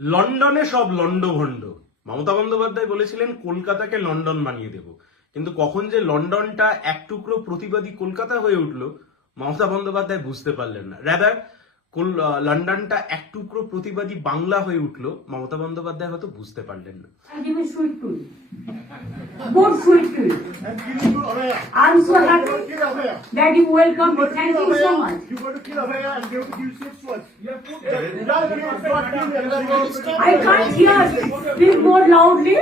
লন্ডনে সব লন্ডভন্ড মমতা বন্দ্যোপাধ্যায় বলেছিলেন কলকাতাকে লন্ডন বানিয়ে দেব। কিন্তু কখন যে লন্ডনটা এক টুকরো প্রতিবাদী কলকাতা হয়ে উঠল মমতা বন্দ্যোপাধ্যায় বুঝতে পারলেন না। রাদার লন্ডনটা এক টুকরো প্রতিবাদী বাংলা হয়ে উঠল মমতা বন্দ্যোপাধ্যায় হয়তো বুঝতে পারলেন না। And give me sweet to it. Good sweet to it. I'm so happy that you welcome me. Thank you so much. You go to kill Abhaya and they will give you six words. You have put that. I can't hear. Speak more loudly.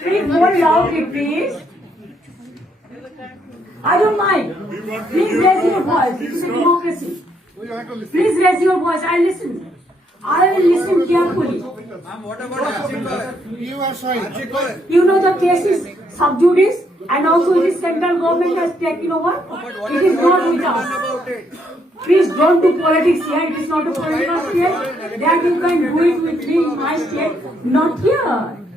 Speak more loudly, please. I don't mind. Please raise your voice. It is a democracy. Please raise your voice. I listen. I will listen carefully. Ma'am, what about Archikar? You are sorry. Archikar. You know the case is sub judice and also it is central government has taken over. It is not with us. Please don't do politics here. It is not a political state. That you can do it with me in my state, not here.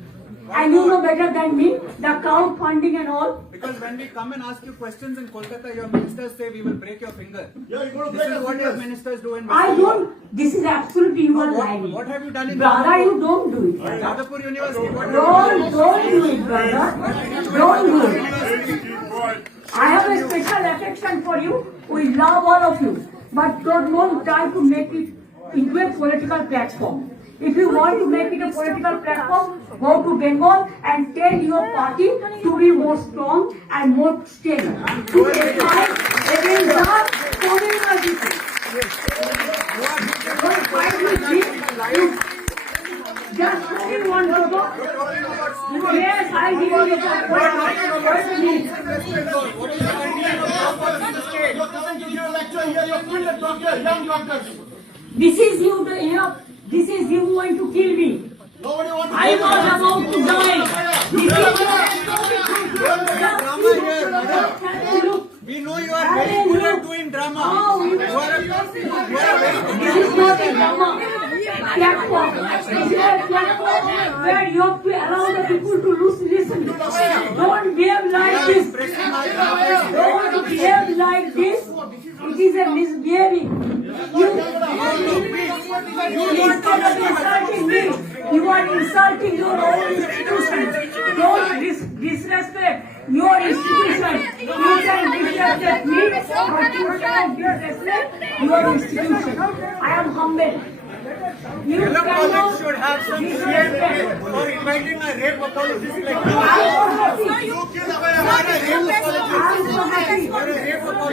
And you know better than me the crowdfunding and all. Because when we come and ask you questions in Kolkata, your ministers say we will break your finger. Yeah, you go to This break is your what your fingers. ministers do in I don't. This is absolutely you are What- lying. what have you done in Brother, Madhapur? you don't do it. brother. Madhapur University. What Don't, don't do it, brother. Don't do it. I have a special affection for you. We love all of you. But don't, don't try to make it into a political platform. If you want to make it a political platform, go to Bengal and tell your party to be more strong and more stable. To fight against the community. Don't fight with me. You just only want to go. Yes, I give you the point. Your lecture here, you're full of doctors, young doctors. This is you, the, you know, this is you want to kill me. Nobody wants to I was about to die. This is Look, We know you are very good at doing drama. Oh, you- You are a, you are a very This is not a drama. Platform. This is a platform where you have to allow the people to lose- listen. Don't behave like this. Don't behave like this. It is a misbehaving. You, you instead of insulting me, you are insulting your own institution. Don't dis- disrespect your institution. You can disrespect me, but you disrespect your institution. I am humble. You cannot should have some disrespect. shame uh, for inviting a rape apologist like you.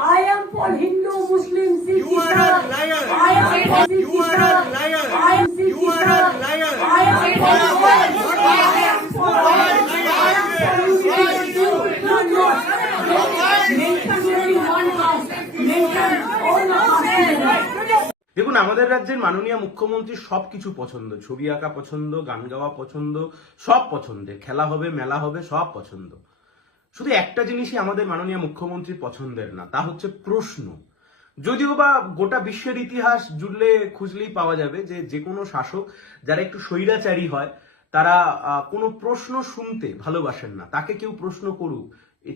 I am for Hindu, Muslim, Sikh, You are a liar. I am for Sikh, You are a liar. I am Sikh, You are a liar. I am for, I am for, I am for, no, no. Mention only one house. Mention all houses. দেখুন আমাদের রাজ্যের মাননীয় মুখ্যমন্ত্রী সবকিছু পছন্দ ছবি আঁকা পছন্দ গান গাওয়া পছন্দ সব পছন্দের খেলা হবে মেলা হবে সব পছন্দ শুধু একটা জিনিসই আমাদের মাননীয় মুখ্যমন্ত্রীর পছন্দের না, তা হচ্ছে প্রশ্ন। যদিও বা গোটা বিশ্বের ইতিহাস জুড়লে খুঁজলেই পাওয়া যাবে যে যে কোনো শাসক যারা একটু স্বৈরাচারী হয়, তারা কোনো প্রশ্ন শুনতে ভালোবাসেন না। তাকে কেউ প্রশ্ন করুক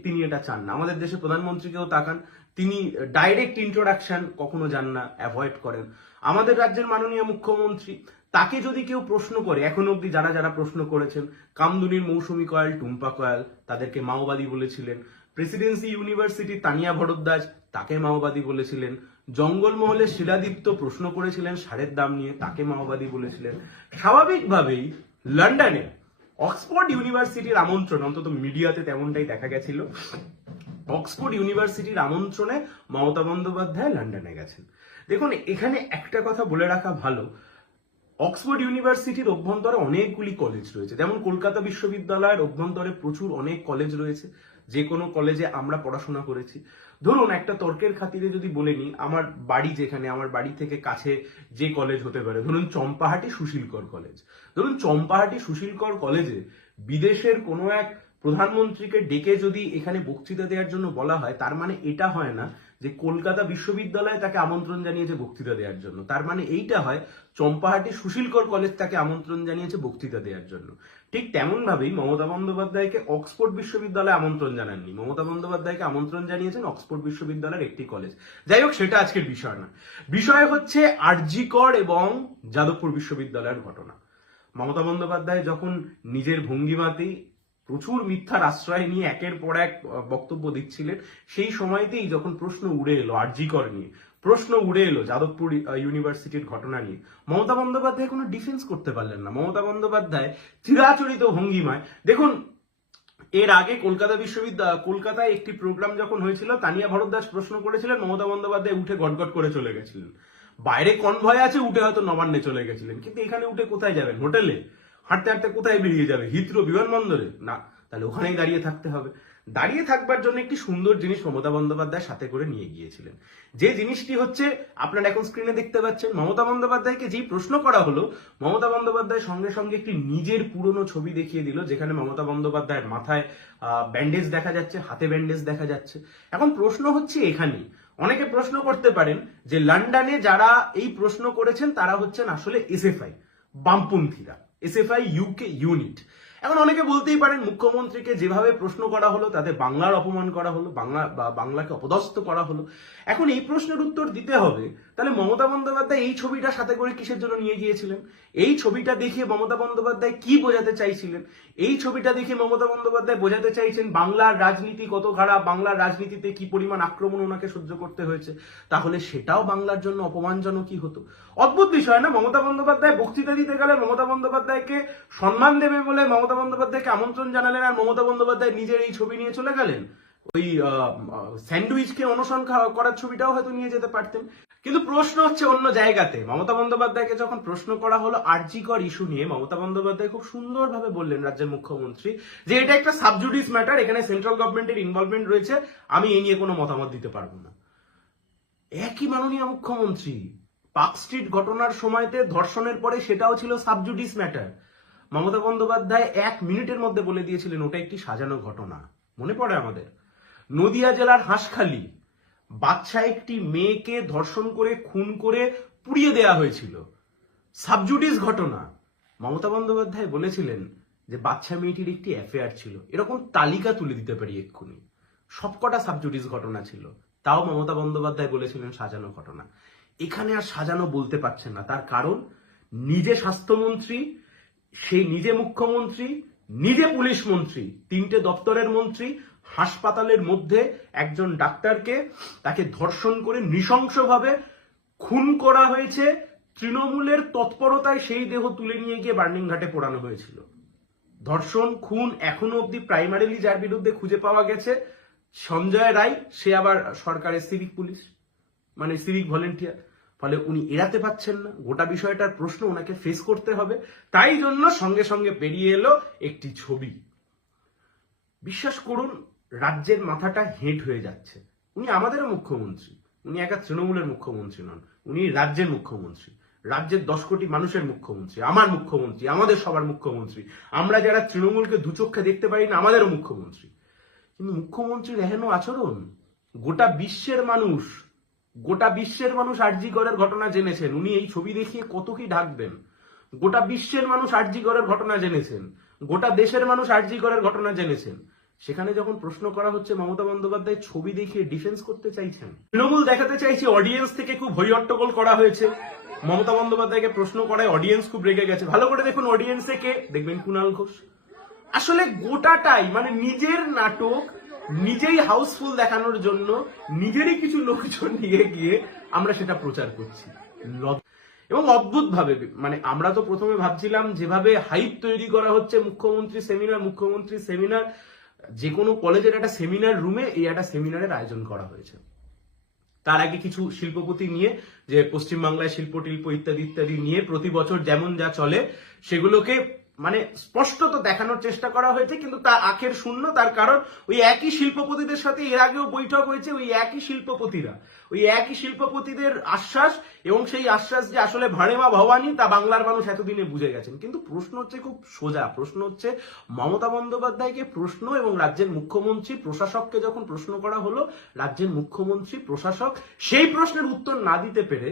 তিনি এটা চান না। আমাদের দেশে প্রধানমন্ত্রীকেও তাকান তিনি ডাইরেক্ট ইন্ট্রোডাকশন কখনো যান না অ্যাভয়েড করেন। আমাদের রাজ্যের মাননীয় মুখ্যমন্ত্রী তাকে যদি কেউ প্রশ্ন করে, এখন অবধি যারা যারা প্রশ্ন করেছেন, কামদুনির মৌসুমী কয়াল, টুম্পা কয়াল, তাদেরকে মাওবাদী বলেছিলেন। প্রেসিডেন্সি ইউনিভার্সিটি তানিয়া ভরদ্বাজ, তাকে মাওবাদী বলেছিলেন। জঙ্গলমহলে শিলাদীপ্ত প্রশ্ন করেছিলেন সারের দাম নিয়ে, তাকে মাওবাদী বলেছিলেন। স্বাভাবিকভাবেই লন্ডনে অক্সফোর্ড ইউনিভার্সিটির আমন্ত্রণ, অন্তত মিডিয়াতে তেমনটাই দেখা গেছিল, অক্সফোর্ড ইউনিভার্সিটির আমন্ত্রণে মমতা বন্দ্যোপাধ্যায় লন্ডনে গেছেন। দেখুন, এখানে একটা কথা বলে রাখা ভালো অক্সফোর্ড ইউনিভার্সিটির অভ্যন্তরে অনেকগুলি কলেজ রয়েছে। যেমন কলকাতা বিশ্ববিদ্যালয়ের অভ্যন্তরে প্রচুর অনেক কলেজ রয়েছে। যে কোনো কলেজে আমরা পড়াশোনা করেছি। ধরুন, একটা তর্কের খাতিরে যদি বলে নিই, আমার বাড়ি যেখানে, আমার বাড়ি থেকে কাছে যে কলেজ হতে পারে, ধরুন চম্পাহাটি সুশীলকর কলেজ ধরুন চম্পাহাটি সুশীলকর কলেজে বিদেশের কোনো এক প্রধানমন্ত্রীকে ডেকে যদি এখানে বক্তৃতা দেওয়ার জন্য বলা হয়, তার মানে এটা হয় না যে কলকাতা বিশ্ববিদ্যালয়ে তাকে আমন্ত্রণ জানিয়েছে বক্তৃতা দেওয়ার জন্য। তার মানে এইটা হয়, চম্পাহাটি সুশীলকর কলেজ তাকে আমন্ত্রণ জানিয়েছে বক্তৃতা দেওয়ার জন্য। ঠিক তেমন ভাবেই মমতা বন্দ্যোপাধ্যায়কে অক্সফোর্ড বিশ্ববিদ্যালয়ে আমন্ত্রণ জানাননি। মমতা বন্দ্যোপাধ্যায়কে আমন্ত্রণ জানিয়েছেন অক্সফোর্ড বিশ্ববিদ্যালয়ের একটি কলেজ যাই হোক, সেটা আজকের বিষয় না। বিষয় হচ্ছে আরজিকর এবং যাদবপুর বিশ্ববিদ্যালয়ের ঘটনা। মমতা বন্দ্যোপাধ্যায় যখন নিজের ভঙ্গিমাতেই প্রচুর মিথ্যার আশ্রয় নিয়ে একের পর এক বক্তব্য দিচ্ছিলেন। সেই সময়তেই যখন প্রশ্ন উড়ে এলো আরজিকর নিয়ে, প্রশ্ন উড়ে এলো যাদবপুর ইউনিভার্সিটির ঘটনা নিয়ে, মমতা বন্দ্যোপাধ্যায় কোনো ডিফেন্স করতে পারলেন না। মমতা বন্দ্যোপাধ্যায় চিরাচরিত ভঙ্গিমায়, দেখুন, এর আগে কলকাতা বিশ্ববিদ্যালয় কলকাতায় একটি প্রোগ্রাম যখন হয়েছিল, তানিয়া ভরদ্দাস প্রশ্ন করেছিলেন, মমতা বন্দ্যোপাধ্যায় উঠে গটগট করে চলে গেছিলেন। বাইরে কনভয় আছে, উঠে হয়তো নবান্নে চলে গেছিলেন। কিন্তু এখানে উঠে কোথায় যাবেন? হোটেলে। হাঁটতে হাঁটতে কোথায় বেরিয়ে যাবে? হিথ্রো বিমানবন্দরে? না, তাহলে ওখানেই দাঁড়িয়ে থাকতে হবে। দাঁড়িয়ে থাকবার জন্য একটি সুন্দর জিনিস মমতা বন্দ্যোপাধ্যায় সাথে করে নিয়ে গিয়েছিলেন। যে জিনিসটি হচ্ছে, আপনারা এখন স্ক্রিনে দেখতে পাচ্ছেন, মমতা বন্দ্যোপাধ্যায়কে যেই প্রশ্ন করা হলো, মমতা বন্দ্যোপাধ্যায় সঙ্গে সঙ্গে একটি নিজের পুরনো ছবি দেখিয়ে দিল, যেখানে মমতা বন্দ্যোপাধ্যায়ের মাথায় ব্যান্ডেজ দেখা যাচ্ছে, হাতে ব্যান্ডেজ দেখা যাচ্ছে। এখন প্রশ্ন হচ্ছে এখানেই। অনেকে প্রশ্ন করতে পারেন যে, লন্ডনে যারা এই প্রশ্ন করেছেন, তারা হচ্ছেন আসলে এসএফআই বামপন্থীরা এসএফআই ইউকে ইউনিট এখন অনেকে বলতেই পারেন, মুখ্যমন্ত্রীকে যেভাবে প্রশ্ন করা হলো, তাতে বাংলার অপমান করা হলো, বাংলা বাংলাকে অপদস্থ করা হলো। এখন এই প্রশ্নের উত্তর দিতে হবে, তাহলে মমতা বন্দ্যোপাধ্যায় এই ছবিটা সাথে করে কিসের জন্য নিয়ে গিয়েছিলেন? এই ছবিটা দেখে মমতা বন্দ্যোপাধ্যায় কি বোঝাতে চাইছিলেন? এই ছবিটা দেখে মমতা বন্দ্যোপাধ্যায় বোঝাতে চাইছেন বাংলার রাজনীতি কত খারাপ, বাংলার রাজনীতিতে কি পরিমাণ আক্রমণ ওনাকে সহ্য করতে হয়েছে? তাহলে সেটাও বাংলার জন্য অপমানজনকই হতো। অদ্ভুত বিষয়, না? মমতা বন্দ্যোপাধ্যায় বক্তৃতা দিতে গেলে মমতা বন্দ্যোপাধ্যায়কে সম্মান দেবে বলে মমতা বন্দ্যোপাধ্যায়কে আমন্ত্রণ জানালেন আর মমতা বন্দ্যোপাধ্যায় নিজের এই ছবি নিয়ে চলে গেলেন? ওই স্যান্ডউইচকে অনশন করার ছবিটাও হয়তো নিয়ে যেতে পারতেন। কিন্তু প্রশ্ন হচ্ছে অন্য জায়গাতে। মমতা বন্দ্যোপাধ্যায়কে যখন প্রশ্ন করা হলো আরজিকর ইস্যু নিয়ে, মমতা বন্দ্যোপাধ্যায় খুব সুন্দরভাবে বললেন রাজ্যের মুখ্যমন্ত্রী যে এটা একটা সাবজুডিস ম্যাটার এখানে সেন্ট্রাল গভর্নমেন্টের ইনভলভমেন্ট রয়েছে, আমি এই নিয়ে কোনো মতামত দিতে পারব না। একই মাননীয় মুখ্যমন্ত্রী, পার্ক স্ট্রিট ঘটনার সময়তে ধর্ষণের পরে সেটাও ছিল সাবজুডিস ম্যাটার মমতা বন্দ্যোপাধ্যায় এক মিনিটের মধ্যে বলে দিয়েছিলেন, ওটা একটি সাজানো ঘটনা। মনে পড়ে আমাদের? নদিয়া জেলার হাঁসখালি বাচ্চা একটি মেয়েকে ধর্ষণ করে, খুন করে পুড়িয়ে দেয়া হয়েছিল। সাবজুডিস ঘটনা। মমতা বন্দ্যোপাধ্যায় বলেছিলেন যে, বাচ্চা মেয়েটির একটি অ্যাফেয়ার ছিল। এরকম তালিকা তুলে দিতে পারি এক্ষুনি। সবকটা সাবজুডিস ঘটনা ছিল। তাও মমতা বন্দ্যোপাধ্যায় বলেছিলেন সাজানো ঘটনা। এখানে আর সাজানো বলতে পারছেন না। তার কারণ, নিজে স্বাস্থ্যমন্ত্রী সেই নিজে মুখ্যমন্ত্রী, নিজে পুলিশ মন্ত্রী, তিনটে দপ্তরের মন্ত্রী হাসপাতালের মধ্যে একজন ডাক্তারকে তাকে ধর্ষণ করে নৃশংসভাবে খুন করা হয়েছে। তৃণমূলের তৎপরতায় সেই দেহ তুলে নিয়ে গিয়ে বার্নিং ঘাটে পোড়ানো হয়েছিল। ধর্ষণ, খুন এখনও অব্দি প্রাইমারিলি যার বিরুদ্ধে খুঁজে পাওয়া গেছে, সঞ্জয় রায়, সে আবার সরকারের সিভিক পুলিশ মানে সিভিক ভলেন্টিয়ার ফলে উনি এড়াতে পাচ্ছেন না। গোটা বিষয়টার প্রশ্ন ওনাকে ফেস করতে হবে। তাই জন্য সঙ্গে সঙ্গে বেরিয়ে এলো একটি ছবি। বিশ্বাস করুন রাজ্যের মাথাটা হেঁট হয়ে যাচ্ছে। উনি আমাদেরও মুখ্যমন্ত্রী। উনি একা তৃণমূলের মুখ্যমন্ত্রী নন, উনি রাজ্যের মুখ্যমন্ত্রী। রাজ্যের দশ কোটি মানুষের মুখ্যমন্ত্রী, আমার মুখ্যমন্ত্রী, আমাদের সবার মুখ্যমন্ত্রী। আমরা যারা তৃণমূলকে দুচক্ষে দেখতে পারি না, আমাদেরও মুখ্যমন্ত্রী। কিন্তু মুখ্যমন্ত্রীর এহেন আচরণ, গোটা বিশ্বের মানুষ, গোটা বিশ্বের মানুষ আরজি গড়ের ঘটনা জেনেছেন। উনি এই ছবি দেখিয়ে কত কি ঢাকবেন। গোটা বিশ্বের মানুষ আরজি গড়ের ঘটনা জেনেছেন। গোটা দেশের মানুষ আরজি গড়ের ঘটনা জেনেছেন। সেখানে যখন প্রশ্ন করা হচ্ছে, মমতা বন্দ্যোপাধ্যায় ছবি দেখিয়ে ডিফেন্স করতে চাইছেন। তৃণমূল দেখাতে চাইছে অডিয়েন্স থেকে খুব হই হট্টগোল করা হয়েছে। মমতা বন্দ্যোপাধ্যায়কে প্রশ্ন করায় অডিয়েন্স খুব রেগে গেছে। ভালো করে দেখুন অডিয়েন্সে কে? দেখবেন কুণাল ঘোষ। আসলে গোটাটাই মানে নিজের নাটক নিজেই হাউসফুল দেখানোর জন্য নিজেরই কিছু লোকজন নিয়ে গিয়ে আমরা সেটা প্রচার করছি। এবং অদ্ভুত ভাবে মানে আমরা তো প্রথমে ভাবছিলাম যেভাবে হাইপ তৈরি করা হচ্ছে মুখ্যমন্ত্রী সেমিনার মুখ্যমন্ত্রী সেমিনার যে কোনো কলেজের একটা সেমিনার রুমে এই একটা সেমিনারের আয়োজন করা হয়েছে। তার আগে কিছু শিল্পপতি নিয়ে, যে পশ্চিমবাংলায় শিল্প টিল্প ইত্যাদি ইত্যাদি নিয়ে প্রতি বছর যেমন যা চলে, সেগুলোকে মানে স্পষ্টত দেখানোর চেষ্টা করা হয়েছে, কিন্তু তা আখের শূন্য, তার কারণ ওই একই শিল্পপতিদের সাথে এর আগেও বৈঠক হয়েছে, ওই একই শিল্পপতিরা। ওই একই শিল্পপতিদের আশ্বাস এবং সেই আশ্বাস যে আসলে ভাড়েমা ভবানী, তা বাংলার মানুষ এতদিনে বুঝে গেছেন। কিন্তু প্রশ্ন হচ্ছে খুব সোজা। প্রশ্ন হচ্ছে, মমতা বন্দ্যোপাধ্যায়কে প্রশ্ন এবং রাজ্যের মুখ্যমন্ত্রী, প্রশাসককে যখন প্রশ্ন করা হলো, রাজ্যের মুখ্যমন্ত্রী, প্রশাসক, সেই প্রশ্নের উত্তর না দিতে পেরে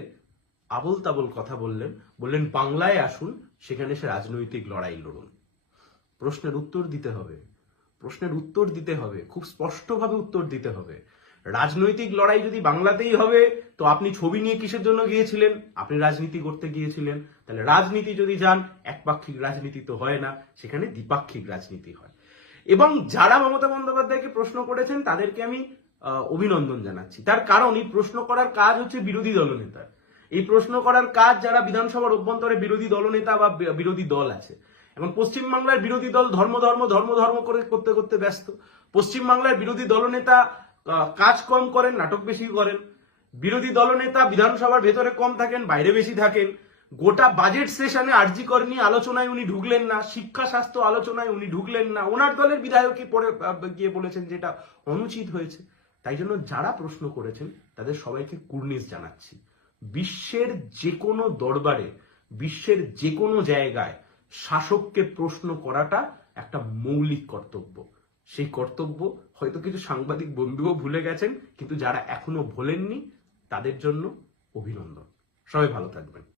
আবল তাবল কথা বললেন বললেন, বাংলায় আসুন সেখানে সে রাজনৈতিক লড়াই লড়ুন। প্রশ্নের উত্তর দিতে হবে। প্রশ্নের উত্তর দিতে হবে। খুব স্পষ্টভাবে উত্তর দিতে হবে। রাজনৈতিক লড়াই যদি বাংলাতেই হবে, তো আপনি ছবি নিয়ে কিসের জন্য গিয়েছিলেন? আপনি রাজনীতি করতে গিয়েছিলেন। তাহলে রাজনীতি যদি যান, একপাক্ষিক রাজনীতি তো হয় না, সেখানে দ্বিপাক্ষিক রাজনীতি হয়। এবং যারা মমতা বন্দ্যোপাধ্যায়কে প্রশ্ন করেছেন, তাদেরকে আমি অভিনন্দন জানাচ্ছি। তার কারণ এই প্রশ্ন করার কাজ হচ্ছে বিরোধী দলনেতার। এই প্রশ্ন করার কাজ যারা বিধানসভার অভ্যন্তরে বিরোধী দলনেতা বা বিরোধী দল আছে। এখন পশ্চিমবাংলার বিরোধী দল ধর্ম ধর্ম ধর্ম ধর্ম করে করতে করতে ব্যস্ত। পশ্চিমবাংলার বিরোধী দলনেতা কাজ কম করেন, নাটক বেশি করেন। বিরোধী দলনেতা বিধানসভার ভেতরে কম থাকেন, বাইরে বেশি থাকেন। গোটা বাজেট সেশনে আরজিকর নিয়ে আলোচনায় উনি ঢুকলেন না, শিক্ষা, স্বাস্থ্য আলোচনায় উনি ঢুকলেন না। ওনার দলের বিধায়কই পড়ে গিয়ে বলেছেন যেটা অনুচিত হয়েছে। তাই জন্য যারা প্রশ্ন করেছেন, তাদের সবাইকে কুর্নিশ জানাচ্ছি। বিশ্বের যে কোনো দরবারে, বিশ্বের যে কোনো জায়গায় শাসককে প্রশ্ন করাটা একটা মৌলিক কর্তব্য। সেই কর্তব্য হয়তো কিছু সাংবাদিক বন্ধুও ভুলে গেছেন, কিন্তু যারা এখনও ভোলেননি, তাদের জন্য অভিনন্দন। সবাই ভালো থাকবেন।